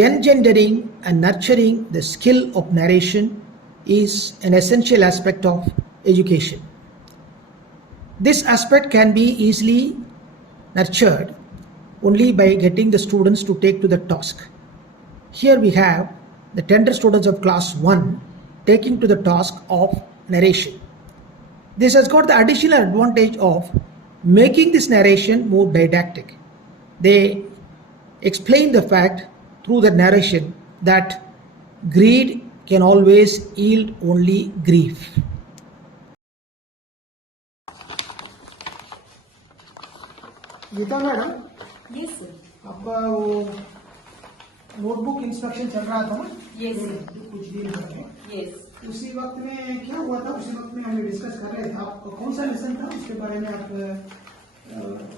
engendering and nurturing the skill of narration is an essential aspect of education. This aspect can be easily nurtured only by getting the students to take to the task. Here we have the tender students of class 1 taking to the task of narration. This has got the additional advantage of making this narration more didactic. They explain the fact through the narration that greed can always yield only grief. Geeta madam, yes sir. आपका वो notebook instruction चल रहा था ना? Yes sir. कुछ दिन पहले। Yes. उसी वक्त में क्या हुआ था? उसी वक्त में हम डिस्कस कर रहे थे। आप कौन सा लेसन था उसके बारे में आप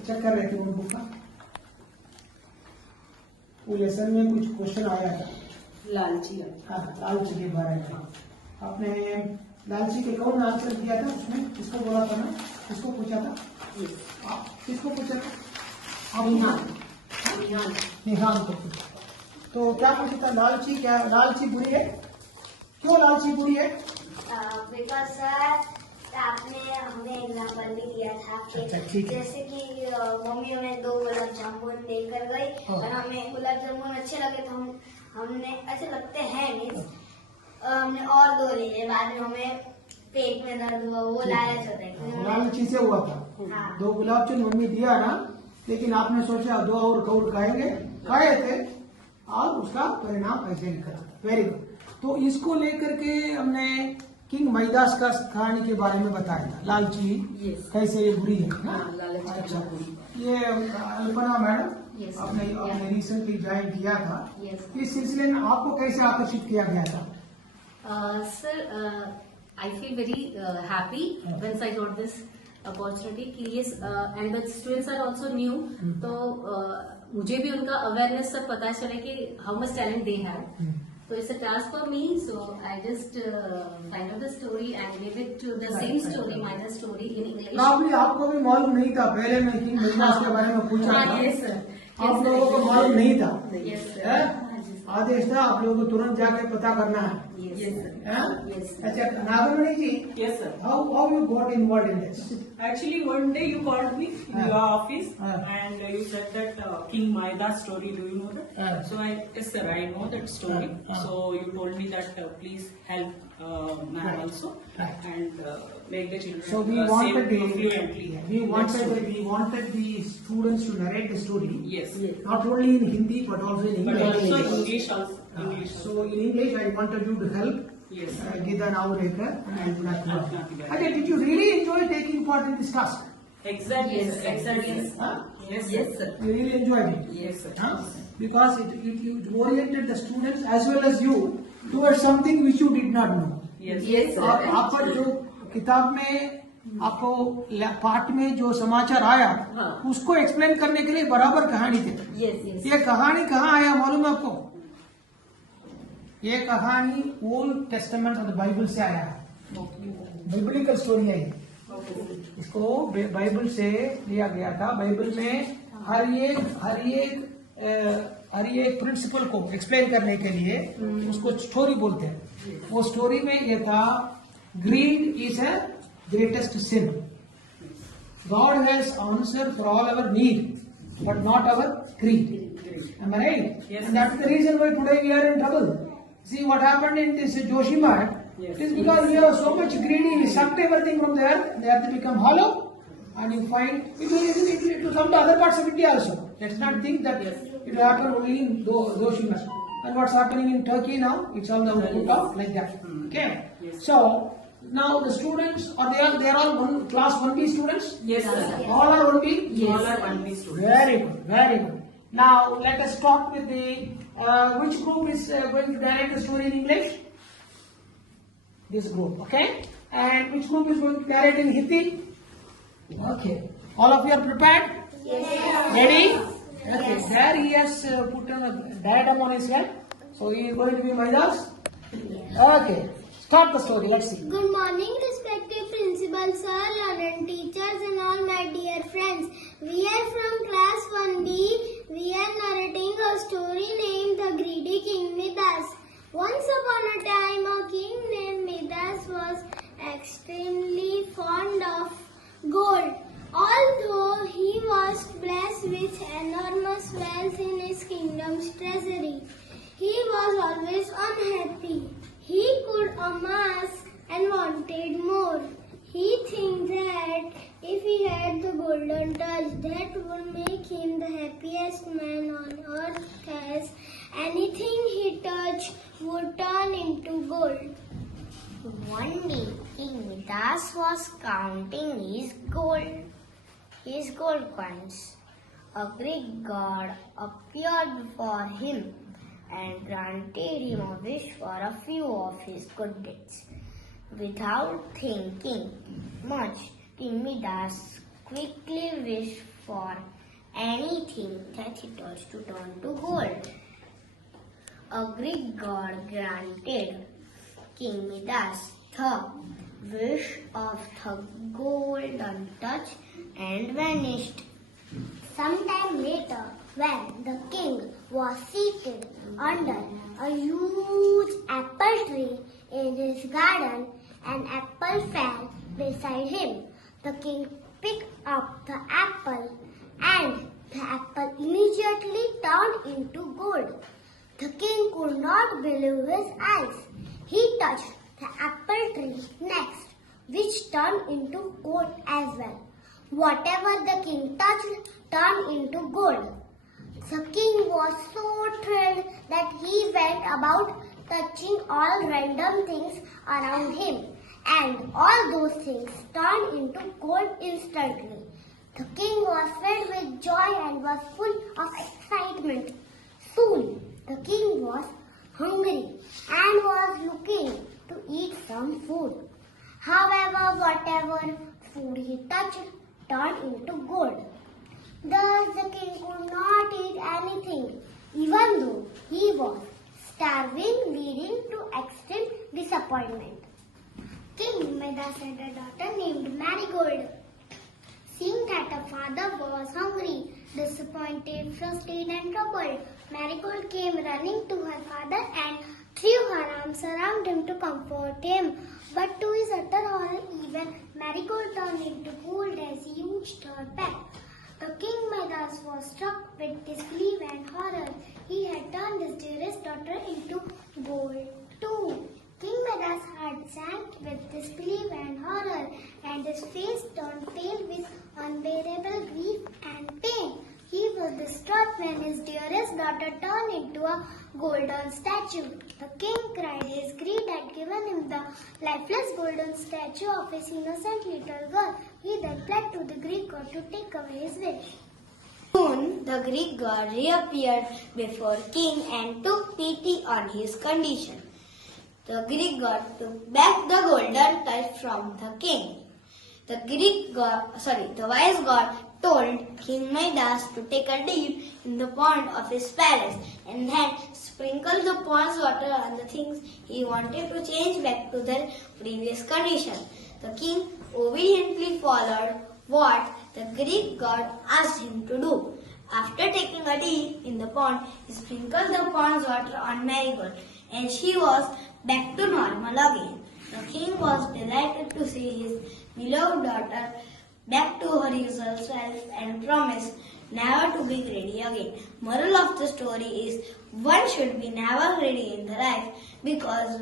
चेक कर रहे थे नोटबुक का? वो लेसन में कुछ क्वेश्चन आया था लालची। हाँ, लालची के बारे में। आपने लालची के कौन आंसर दिया था उसमें? किसको बोला था ना? किसको पूछा था? किसको पूछा था? निहान को पूछा। तो क्या पूछा था? लालची क्या लालची बुरी है? क्यों लालची बुरी है? बिकॉज सर आपने हमें एग्जाम्पल भी दिया था कि अच्छा, ठीक है। जैसे कि मम्मी हमें 2 गुलाब जामुन देकर गई और हमें गुलाब जामुन अच्छे लगे तो हमने अच्छे लगते हैं मीन्स हमने और 2 लिए, बाद में हमें पेट में दर्द हुआ, वो लालच होता है। लालची से हुआ था। हाँ। 2 गुलाब जामुन मम्मी दिया ना, लेकिन आपने सोचा 2 और खाएंगे, खाए थे और उसका परिणाम ऐसे निकला। Very good. तो इसको लेकर के हमने किंग मैदास का कहानी के बारे में बताया था। लालची कैसे ये बुरी है ना? अच्छा, ये अल्पना मैडम आपने रिसेंटली ज्वाइन किया था। इस सिलसिले में आपको कैसे आकर्षित किया गया था? Sir, I feel very happy once I got this opportunity. Yes, and the students are also new. तो मुझे भी उनका awareness सब पता चले कि how much talent they have. So it's a task for me. So I just find out the story and give it to the same story, minor story in English. आपको भी मालूम नहीं था? पहले मैं किंग मैदास के बारे में पूछा था। Yes sir. आप लोगों को मालूम नहीं था? Yes sir. आदेश था आप लोगों को तुरंत जाके पता करना है। Yes sir. Yes sir. अच्छा, नागमणि जी, Yes, sir. how you got involved in this? Actually, one day you called me in Ah. your office Ah. and you said that King Maida's story. Do you know that? Ah. So yes, sir, I know that story. Ah. So you told me that please help ma'am Right. also Right. and make the children So we say wanted fluently. we wanted the students to narrate the story. Yes. Not only in Hindi but also in But English. also English also. English. So in English, I wanted you to help. Yes. Gita Navalekar and Pratna. Pratna. Okay, did you really enjoy taking part in this task? Exactly. Yes, sir. exactly. Huh? Yes. Yes sir. You really enjoyed it? Yes, sir. Huh? Because it oriented the students as well as you towards something which you did not know. Yes. Yes sir. और आप पर जो किताब में आपको पाठ में जो समाचार आया हाँ। उसको एक्सप्लेन करने के लिए बराबर कहानी थे। Yes yes. ये कहानी कहाँ आया मालूम है आपको? ये कहानी old testament of the Bible से आया है। बिब्लिकल स्टोरी है ये। इसको बाइबल से लिया गया था। बाइबल में हर एक प्रिंसिपल को एक्सप्लेन करने के लिए उसको स्टोरी बोलते हैं। वो स्टोरी में ये था, greed is a greatest sin. God has answer for all our need but not our greed. Am I right? Yes. And that's the reason why today we are in trouble. See what happened in this Joshimath. Yes. It is because we are so much greedy. We sucked everything from there. They have to become hollow, and you find it will come to other parts of India also. Let's not think that it will happen only in Joshimath. And what's happening in Turkey now? It's all the output of like that. Okay. Yes. So now the students they are all class 1B students. Yes, sir. All are 1B. All are 1B students. Very good, very good. Now let us talk with the which group is going to narrate the story in English? This group, okay? And which group is going to narrate in Hindi? Okay. All of you are prepared? Yes. Ready? Okay. There he has put a diagram on his head. So he is going to be Maidas? Okay. Start the story. Let's see. Good morning, respected principal sir, learned teachers, and all my dear friends. We are from class 1B. We are narrating a story named The Greedy extremely fond of gold. Although he was blessed with enormous wealth in his kingdom's treasury, he was always unhappy. He could amass and wanted more. He thinks that if he had the golden touch, that would make him the happiest man on earth, as anything he touched would turn into gold. One day, King Midas was counting his gold coins. A Greek god appeared before him and granted him a wish for a few of his good deeds. Without thinking much, King Midas quickly wished for anything that he touched to turn to gold. A Greek god granted King Midas the wish of the golden touch and vanished. Sometime later, when the king was seated under a huge apple tree in his garden, an apple fell beside him. The king picked up the apple and the apple immediately turned into gold. The king could not believe his eyes. He touched the apple tree next, which turned into gold as well. Whatever the king touched turned into gold. The king was so thrilled that he went about touching all random things around him, and all those things turned into gold instantly. The king was filled with joy and was full of excitement. Soon, the king was hungry and was looking to eat some food. However, whatever food he touched turned into gold. Thus, the king could not eat anything, even though he was starving, leading to extreme disappointment. King Midas had a daughter named Marigold. Seeing that her father was hungry, disappointed, frustrated, and troubled, Marigold came running to her father and threw her arms around him to comfort him. But to his utter horror, even Marigold turned into gold as he reached her back. The King Midas was struck with disbelief and horror. He had turned his dearest daughter into gold too. King Midas' heart sank with disbelief and horror, and his face turned pale with unbearable grief and pain. He was distraught when his dearest daughter turned into a golden statue. The king cried his greed had given him the lifeless golden statue of his innocent little girl. He then pled to the Greek god to take away his wish. Soon the Greek god reappeared before king and took pity on his condition. The Greek god took back the golden touch from the king. The wise god told King Midas to take a dip in the pond of his palace and then sprinkle the pond's water on the things he wanted to change back to their previous condition. The king obediently followed what the Greek god asked him to do. After taking a dip in the pond, he sprinkled the pond's water on Marigold, and she was back to normal again. The king was delighted to see his beloved daughter back to her usual self and promised never to be greedy again. Moral of the story is one should be never greedy in the life, because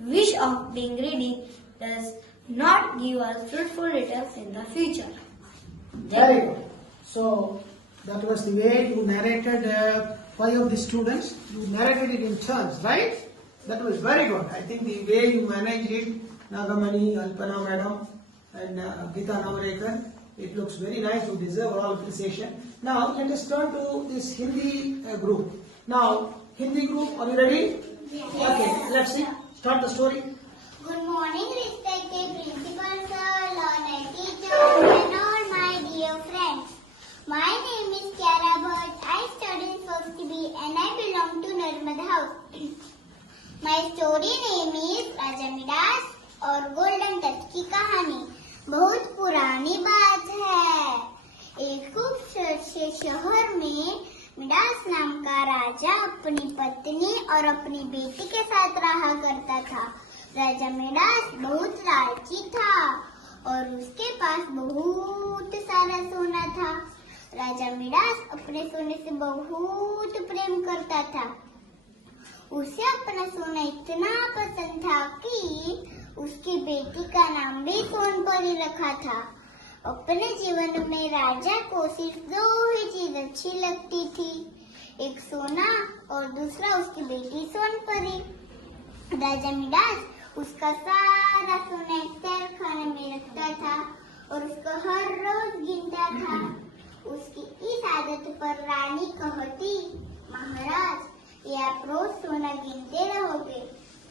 wish of being greedy does not give us fruitful returns in the future. Very good. So that was the way you narrated 5 of the students. You narrated it in turns, right? That was very good. I think the way you managed it, Nagamani, Alpana madam, and Gita Navarekar, it looks very nice. You deserve all appreciation. Now let us turn to this Hindi group. Now, Hindi group, are you ready? Yes. Okay, let's see. Start the story. Good morning, respected principal sir, learned teachers, and all my dear friends. My name is Kiara Bhatt. I study in first B and I belong to Narmada House. My story name is Raja Midas और golden touch की कहानी। बहुत पुरानी बात है। एक खूबसूरत से शहर में मिडास नाम का राजा अपनी पत्नी और अपनी बेटी के साथ रहा करता था। राजा मिडास बहुत लालची था और उसके पास बहुत सारा सोना था। राजा मिडास अपने सोने से बहुत प्रेम करता था। उसे अपना सोना इतना पसंद था कि उसकी बेटी का नाम भी सोनपरी रखा था। अपने जीवन में राजा को सिर्फ दो ही चीज अच्छी लगती थी, एक सोना और दूसरा उसकी बेटी सोनपरी। राजा मिडास उसका सारा सोना एक तहखाने में रखता था और उसको हर रोज गिनता था। उसकी इस आदत पर रानी कहती, महाराज ये आप रोज सोना गिनते रहोगे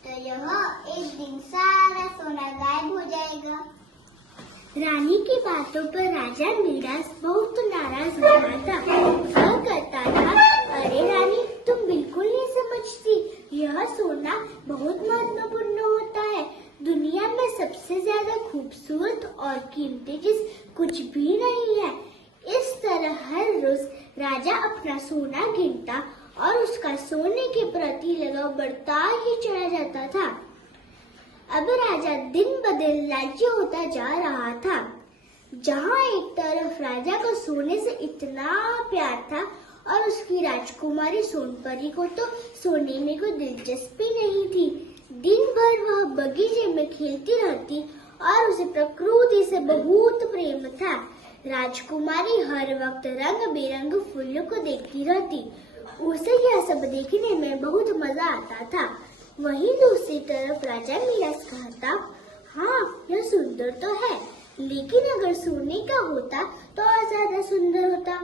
तो यह एक दिन सारा सोना गायब हो जाएगा। रानी की बातों पर राजा मिडास बहुत नाराज होता था। वह कहता था, अरे रानी तुम बिल्कुल नहीं समझती, यह सोना बहुत महत्वपूर्ण होता है। दुनिया में सबसे ज्यादा खूबसूरत और कीमती चीज कुछ भी नहीं है। इस तरह हर रोज राजा अपना सोना गिनता और उसका सोने के प्रति लगाव बढ़ता ही चला जाता था। अब राजा दिन ब दिन लालची होता जा रहा था। जहाँ एक तरफ राजा को सोने से इतना प्यार था और उसकी राजकुमारी सोनपरी को तो सोने में कोई दिलचस्पी नहीं थी। दिन भर वह बगीचे में खेलती रहती और उसे प्रकृति से बहुत प्रेम था। राजकुमारी हर वक्त रंग बिरंग फूलों को देखती रहती। उसे यह सब देखने में बहुत मजा आता था। वहीं दूसरी तरफ राजा मिडास कहता, हाँ यह सुंदर तो है, लेकिन अगर सोने का होता तो और ज्यादा सुंदर होता।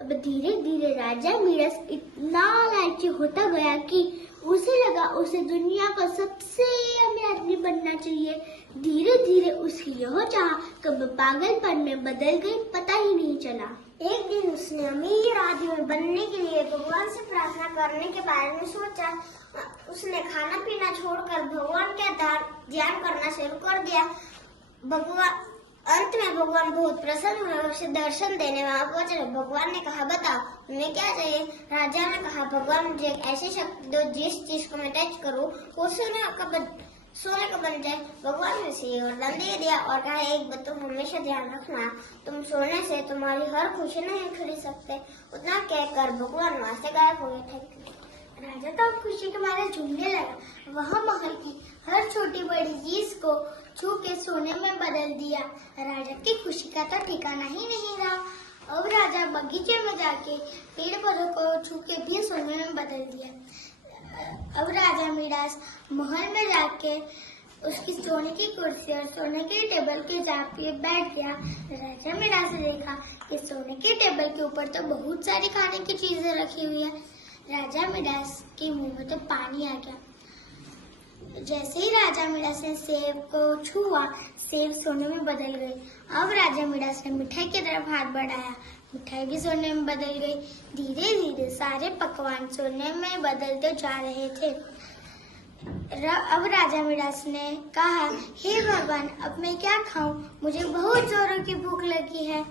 अब धीरे धीरे राजा मिडास इतना लालची होता गया कि उसे लगा उसे दुनिया का सबसे अमीर आदमी बनना चाहिए। धीरे धीरे उसकी यह चाह कब पागलपन में बदल गई पता ही नहीं चला। एक दिन उसने अमीर आदमी बनने के लिए भगवान से प्रार्थना करने के बारे में सोचा। उसने खाना पीना छोड़कर भगवान का ध्यान करना शुरू कर दिया। अंत में भगवान बहुत प्रसन्न हुए, उसे दर्शन देने वहां पहुंचे। भगवान ने कहा, बताओ तुम्हें क्या चाहिए? राजा ने कहा, भगवान मुझे ऐसी शक्ति दो जिस चीज को मैं टच करूं वो सोने का बन जाए। भगवान ने उसे ये वरदान दे दिया और कहा, एक बात तुम हमेशा ध्यान रखना, तुम सोने से तुम्हारी हर खुशी नहीं खरीद सकते। उतना कहकर भगवान वहां से गायब हो गए थे। राजा तो खुशी के मारे झूमने लगा। वह महल की हर छोटी बड़ी चीज को छू के सोने में बदल दिया। राजा की खुशी का तो ठिकाना ही नहीं रहा। अब राजा बगीचे में जाके पेड़ पौधों को छू के भी सोने में बदल दिया। अब राजा मिडास महल में जाके उसकी सोने की कुर्सी और सोने के टेबल के जाके बैठ गया। राजा मिडास ने देखा कि सोने के टेबल के ऊपर तो बहुत सारी खाने की चीजें रखी हुई है। राजा मिडास के मुंह में तो पानी आ गया। जैसे ही राजा मिडास ने सेब को छुआ, सेब सोने में बदल गई। अब राजा मिडास ने मिठाई की तरफ हाथ बढ़ाया, मिठाई भी सोने में बदल गई। धीरे धीरे सारे पकवान सोने में बदलते जा रहे थे। अब राजा मिडास ने कहा, हे भगवान अब मैं क्या खाऊं? मुझे बहुत जोरों की भूख लगी है।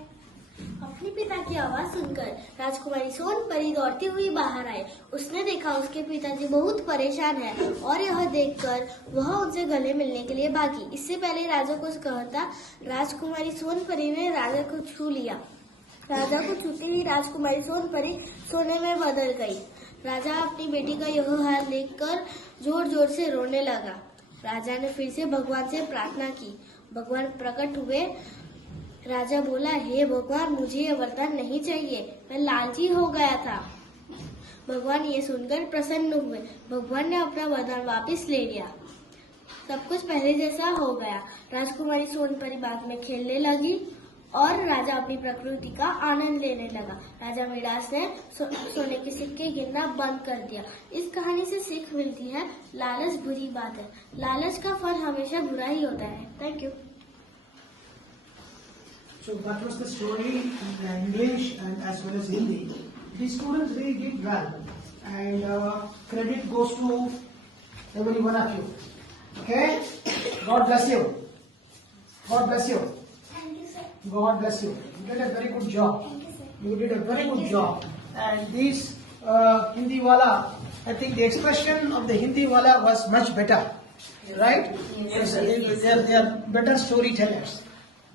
अपने पिता की आवाज सुनकर राजकुमारी सोनपरी दौड़ती हुई बाहर आई। उसने देखा उसके पिताजी बहुत परेशान हैं और यह देखकर वह उनसे गले मिलने के लिए भागी। इससे पहले राजा कुछ कहता, राजकुमारी सोनपरी ने राजा को छू लिया। राजा को छूते ही राजकुमारी सोनपरी सोने में बदल गई। राजा अपनी बेटी का यह हाल देखकर जोर जोर से रोने लगा। राजा ने फिर से भगवान से प्रार्थना की। भगवान प्रकट हुए। राजा बोला, हे भगवान मुझे यह वरदान नहीं चाहिए, मैं लालची हो गया था। भगवान ये सुनकर प्रसन्न हुए। भगवान ने अपना वरदान वापस ले लिया। सब कुछ पहले जैसा हो गया। राजकुमारी सोनपरी बाग में खेलने लगी और राजा अपनी प्रकृति का आनंद लेने लगा। राजा मिडास ने सोने के सिक्के गिनना बंद कर दिया। इस कहानी से सीख मिलती है, लालच बुरी बात है, लालच का फल हमेशा बुरा ही होता है। Thank you. So that was the story in English and as well as Hindi. The students really did well, and credit goes to every one of you. Okay? God bless you. God bless you. Thank you, sir. God bless you. You did a very good job. Thank you, sir. You did a very good job. And this Hindi wala, I think the expression of the Hindi wala was much better. right? Yes, sir. They are better storytellers.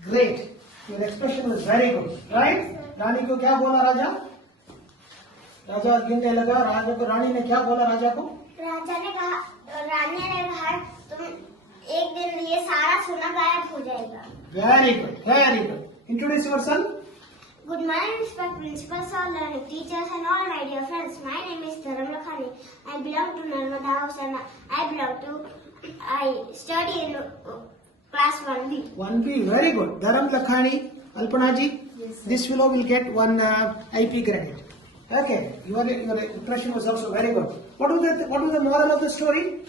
Great. Your expression was very good, right? रानी को क्या बोला राजा? राजा गिनने लगा, राजा को रानी ने क्या बोला राजा को? राजा ने कहा, रानी ने कहा तुम एक दिन ये सारा सोना गायब हो जाएगा. Very good, very good. Introduce yourself. Good morning, respect principal, sir, learning teachers, and all my dear friends. My name is Dharam Lakhani. I belong to Narmada House and I study in class 1B. 1B, very good. Dharam Lakhani, Alpana ji. Yes, sir. This fellow will get one IP credit. Okay, your impression was also very good. What was the moral of the story?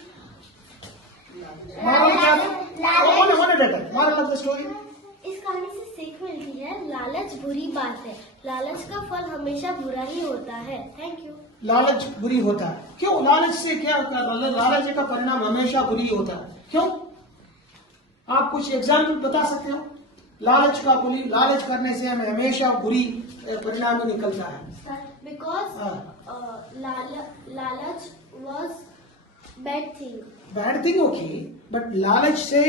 Moral of the story. इस कहानी से सीख मिलती है लालच बुरी बात है. लालच का फल हमेशा बुरा ही होता है. Thank you. लालच बुरी होता है. क्यों? लालच से क्या? लालच का परिणाम हमेशा बुरी होता है. क्यों? आप कुछ एग्जाम्पल बता सकते हो? लालच करने से हमें हमेशा बुरी परिणाम निकलता है. Because लालच was bad thing. Bad thing okay, but लालच से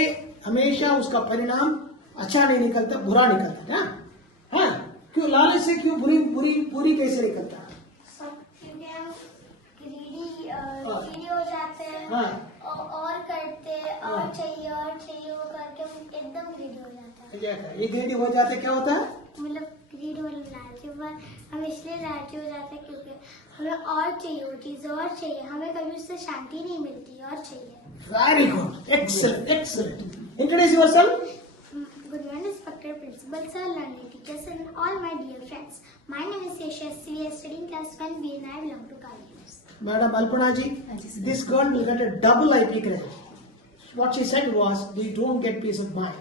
हमेशा उसका परिणाम अच्छा नहीं निकलता, बुरा निकलता है ना. हाँ, क्यों लालच से क्यों बुरी कैसे निकलता है? क्योंकि हम greedy हो जाते हैं. हाँ. और करते और चाहिए वो करके हम एकदम greedy हो जाते हैं. ये ग्रीडी हो जाते क्या होता है? मतलब greedy हो लालची, पर हम इसलिए लालची हो जाते हैं क्योंकि हमें और चाहिए, वो चीज और चाहिए. हमें कभी उससे शांति नहीं मिलती, और चाहिए. Very good, excellent. Introduce yourself. Good morning, Inspector, Principal, Sir, learning teachers, and all my dear friends. My name is Yashash Sri, studying class 1B, and I belong to Kali. Madam Alpana ji, this girl will get a double IP credit. What she said was, we don't get peace of mind.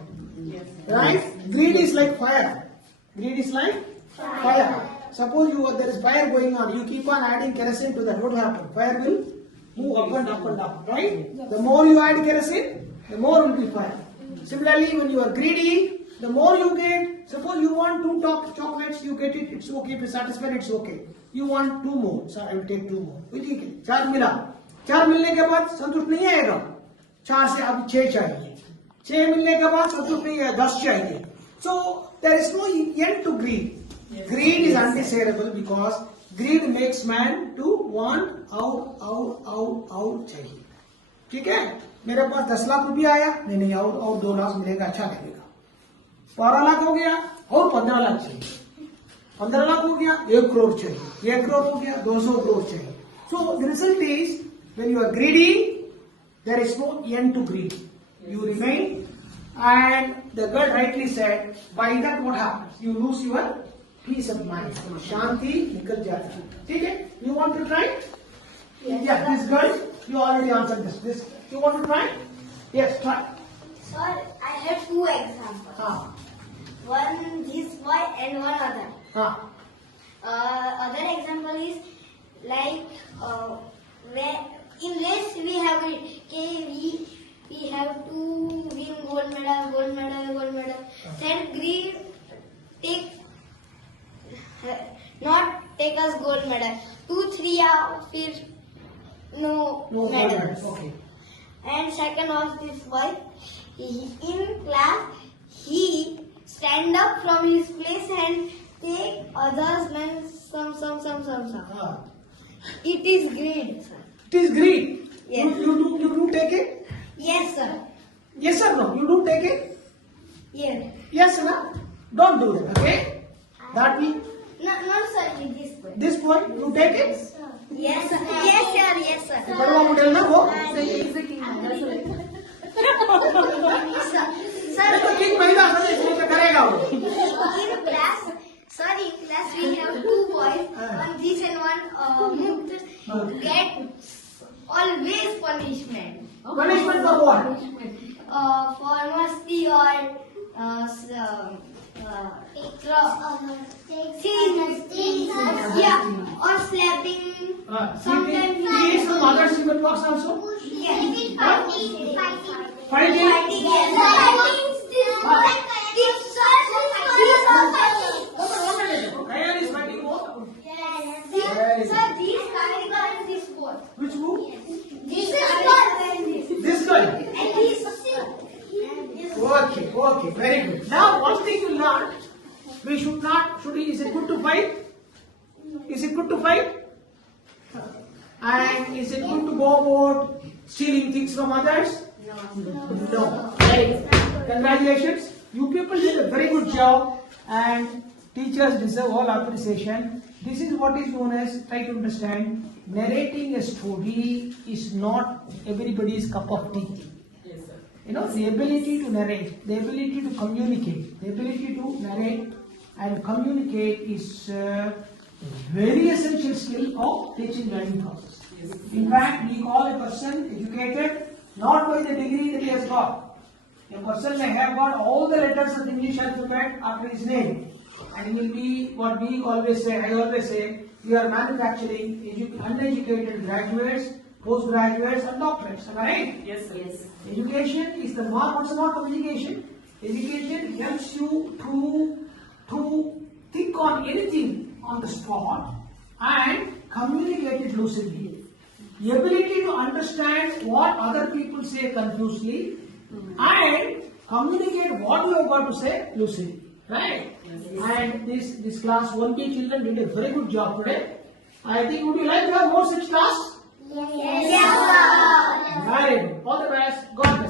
Yes. Right? Greed is like fire. Greed is like fire. Suppose there is fire going on, you keep on adding kerosene to that. What will happen? Fire will move up and up and up, right? The more you add kerosene, the more will be fire. Similarly, when you are greedy, the more you get. Suppose you want 2 chocolates, you get it. It's okay. If you're satisfied, it's okay. You want 2 more, so I will take 2 more. ठीक है. 4 मिला. 4 मिलने के बाद संतुष्ट नहीं आएगा. 4 से अब 6 चाहिए. 6 मिलने के बाद संतुष्ट नहीं है, 10 चाहिए. So there is no end to greed. Yes. Greed is undesirable because greed makes man to want out चाहिए. ठीक है. मेरे पास 10 लाख रुपया आया, नहीं और 2 लाख मिलेगा, अच्छा लगेगा. 12 लाख हो गया और 15 लाख चाहिए. 15 लाख हो गया, 1 करोड़ चाहिए. 1 करोड़ हो गया, 200 करोड़ चाहिए. So the result is, when you are greedy, there is no end to greed. You remain, and the girl rightly said, by that what happens? You lose your peace of mind. शांति निकल जाता है. ठीक है? You want to try? Yeah, this girl, you already answered this. You want to try? Yes, try. Sir, I have 2 examples. हाँ. One this boy and one other. हाँ. Other example is like where in race we have we have to win gold medal. Then greed not take us gold medal. 2, 3 फिर no medals. Okay. And second was this boy. In class, he stand up from his place and take others' men some. हाँ. It is greed, sir. It is greed. Yes. You do take it? Yes, sir. Yes or no? You do take it? Yes. Yes or no? Don't do that, okay? That means No, sir. This boy. this boy, you take it? Yes, sir. Yes, sir. बड़वा मुंडल ना वो? Sir, तो king महिला है, इसमें तो करेगा वो. in class we have 2 boys, one this and one Mukt, get always punishment. Punishment for what? For masti or or slapping. Sometimes He is from other civil works also? Fighting. Fighting? Kayan is fighting what? Sir, these categories, this board. Which book? This is This guy? Very good. Now, one thing you learn, we should not, is it good to fight? Is it good to fight? And is it good to go about stealing things from others? No. Right. Congratulations. You people did a very good job, and teachers deserve all appreciation. This is what is known as, try to understand, narrating a story is not everybody's cup of tea. Yes, sir. You know, the ability to narrate, the ability to communicate, the ability to narrate and communicate is very essential skill of teaching learning process. In fact, we call a person educated not by the degree that he has got. A person may have got all the letters of the English alphabet after his name, and he will be what we always say, I always say, we are manufacturing uneducated graduates, postgraduates and doctorates. Am I right? Yes, sir. Yes. Education is the mark. What's the mark of education? Education helps you to think on anything on the spot and communicate it lucidly. The ability to understand what other people say confusedly and communicate what you have got to say lucidly. Right? And this class 1B children did a very good job today. I think, would you like to have more such class? Yes, sir. Very good. All the best. God bless.